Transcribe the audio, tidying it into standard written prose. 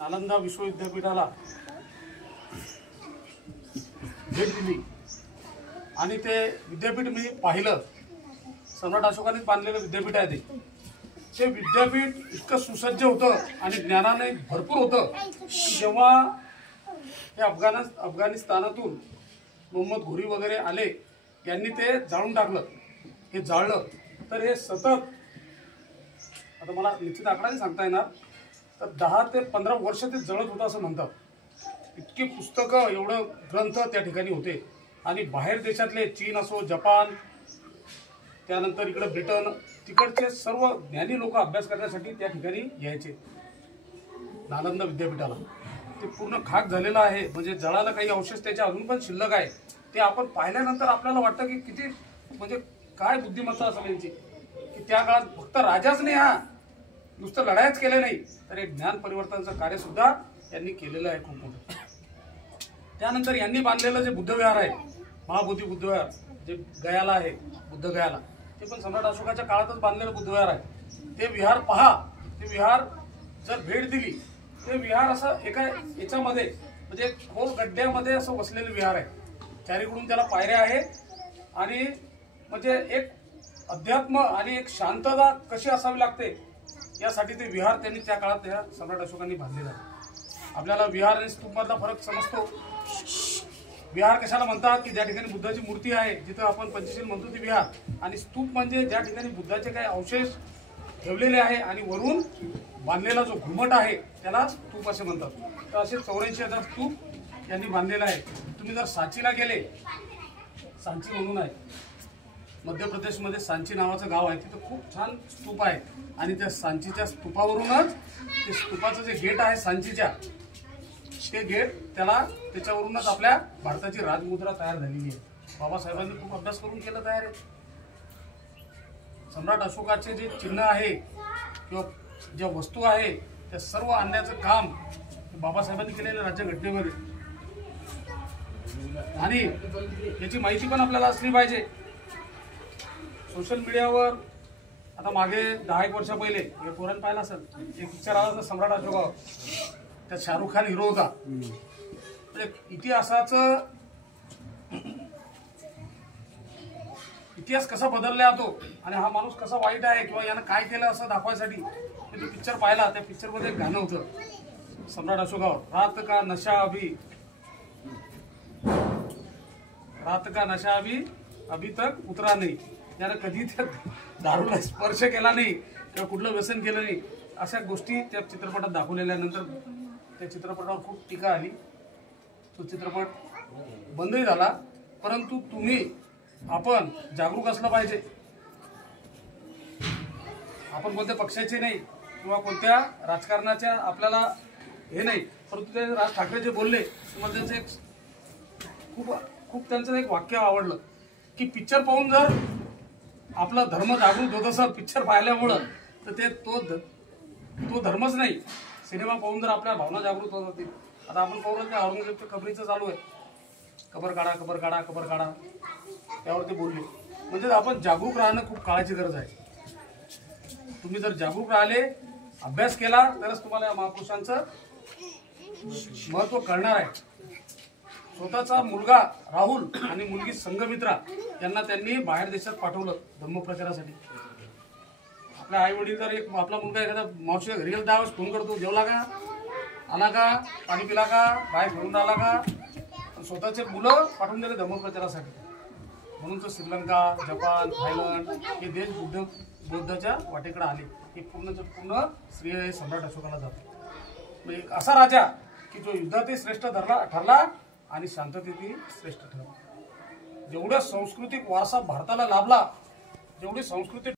नालंदा विश्वविद्यापीठाला भेट दिली आणि ते विद्यापीठ मी पाहिलं। सम्राट अशोकाने बांधलेलं विद्यापीठ आहे ते विद्यापीठ इतकं सुसज्ज होतं आणि ज्ञानाने भरपूर होतं की जेव्हा हे अफगाणिस्तानातून मोहम्मद घोरी वगैरे आले यांनी ते जाळून टाकलं। हे जाळलं तर हे सतत, आता मला निश्चित आकडा नाही सांगता येणार, तर 10 ते 15 वर्ष ते जळत होतं असं म्हणतात। इतकी पुस्तकं, एवढं ग्रंथ त्या ठिकाणी होते आणि बाहेर देशातले चीन असो, जपान, त्यानंतर इकडे ब्रिटन, तिकडचे सर्व ज्ञानी लोक अभ्यास करण्यासाठी त्या ठिकाणी यायचे नालंदा विद्यापीठाला। ते पूर्ण खाक झालेलं आहे, म्हणजे जळाला काही अवशेष त्याचे अजून पण शिल्लक आहे। ते आपण पाहिल्यानंतर आपल्याला वाटतं की किती, म्हणजे काय बुद्धिमत्ता असेल यांची, की त्या काळात फक्त राजाच नाही, हा नुसतं लढाईच केले नाही तर एक ज्ञान परिवर्तनाचं कार्य सुद्धा यांनी केलेलं आहे खूप मोठं। त्यानंतर यांनी बांधलेलं जे बुद्धविहार आहे, महाबोधी बुद्धविहार, जे गयाला आहे, बुद्ध गयाला, ते पण सम्राट अशोकाच्या काळातच बांधलेलं बुद्धविहार आहे। ते विहार पहा, ते विहार जर भेट दिली, ते विहार असं एका याच्यामध्ये, म्हणजे खोल गड्ड्यामध्ये असं वसलेलं विहार आहे। चारीकडून त्याला पायऱ्या आहेत आणि म्हणजे एक अध्यात्म आणि एक शांतता कशी असावी लागते यासाठी ते विहार त्यांनी त्या काळात त्या सम्राट अशोकांनी बांधलेला आहे। आपल्याला विहार आणि स्तूपमधला फरक समजतो। विहार कशाला म्हणतात की ज्या ठिकाणी बुद्धाची मूर्ती आहे, जिथं आपण पंचशील म्हणतो ते विहार, आणि स्तूप म्हणजे ज्या ठिकाणी बुद्धाचे काही अवशेष ठेवलेले आहे आणि वरून बांधलेला जो घुमट आहे त्याला स्तूप असे म्हणतात। तर असे 84,000 स्तूप यांनी बांधलेला आहे। तुम्ही जर सांचीला गेले, सांची म्हणून आहे मध्य प्रदेशमध्ये, सांची नावाचं गाव आहे, तिथं खूप छान स्तूप आहे आणि त्या सांचीच्या स्तूपावरूनच ते स्तूपाचं जे गेट आहे सांचीच्या, ते गेट त्याच्यावरूनच आपल्या भारताची राजमुद्रा तयार झालेली आहे। बाबासाहेबांनी खूप अभ्यास करून केलं तयार आहे। सम्राट अशोकाचे जे चिन्ह आहे किंवा ज्या वस्तू आहे त्या सर्व आणण्याचं काम बाबासाहेबांनी केलेलं राज्यघटनेमध्ये, आणि याची माहिती पण आपल्याला असली पाहिजे। सोशल मीडियावर आता मागे 10 वर्षा पहिले हे पोरांनी पाहिलं असेल, एक पिक्चर आला होता सम्राट अशोक, त्यात शाहरुख खान हिरो होता। इतिहास कसा बदलला जातो आणि हा माणूस कसा वाईट आहे किंवा यानं काय केलं असं दाखवायसाठी तो पिक्चर पाहिला। त्या पिक्चर मध्ये गाणं होतं सम्राट अशोकावर, रात का नशा अभी तक उतरा नाही। त्यानं कधी त्या दारूला स्पर्श केला नाही किंवा कुठलं व्यसन केलं नाही, अशा गोष्टी त्या चित्रपटात दाखवलेल्यानंतर त्या चित्रपटावर खूप टीका आली। तो चित्रपट बंदही झाला। परंतु आपण जागरूक असलं पाहिजे। आपण कोणत्या पक्षाचे नाही किंवा कोणत्या राजकारणाच्या आपल्याला हे नाही, परंतु ते राज ठाकरे जे बोलले, मला त्यांचं एक खूप त्यांचं एक वाक्य आवडलं की पिक्चर पाहून जर आपला धर्म जागृत होत असेल पिक्चर पाहिल्यामुळं, तर ते तो धर्मच नाही। सिनेमा पाहून जर आपल्या भावना जागृत होत होती, आता आपण पाहू की औरंगजेबच्या कबरीचं चालू आहे, कबर काढा, त्यावर ते बोलले। म्हणजे आपण जागरूक राहणं खूप काळाची गरज आहे। तुम्ही जर जागरूक राहिले, अभ्यास केला, तरच तुम्हाला या महापुरुषांचं महत्व कळणार आहे। स्वतःचा मुलगा राहुल आणि मुलगी संघमित्रा यांना त्यांनी बाहेर देशात पाठवलं धर्मप्रचारासाठी। आपल्या आई वडील जर आपला मुलगा एखादा मावशी घरी गेला 10 वेळेस फोन करतो, जेवला का, आला का, पाणी पिला का, बाहेर फिरून आला का, स्वतःचे मुलं पाठवून दिले धर्मप्रचारासाठी। म्हणून तर श्रीलंका, जपान, थायलंड हे देश बुद्धाच्या वाटेकडे आले। हे पूर्ण श्रेय हे सम्राट अशोकाला जातो। एक असा राजा की जो युद्धातही श्रेष्ठ ठरला आणि शांततेतही श्रेष्ठ ठरला। जेवढा सांस्कृतिक वारसा भारताला लाभला, जेवढी संस्कृती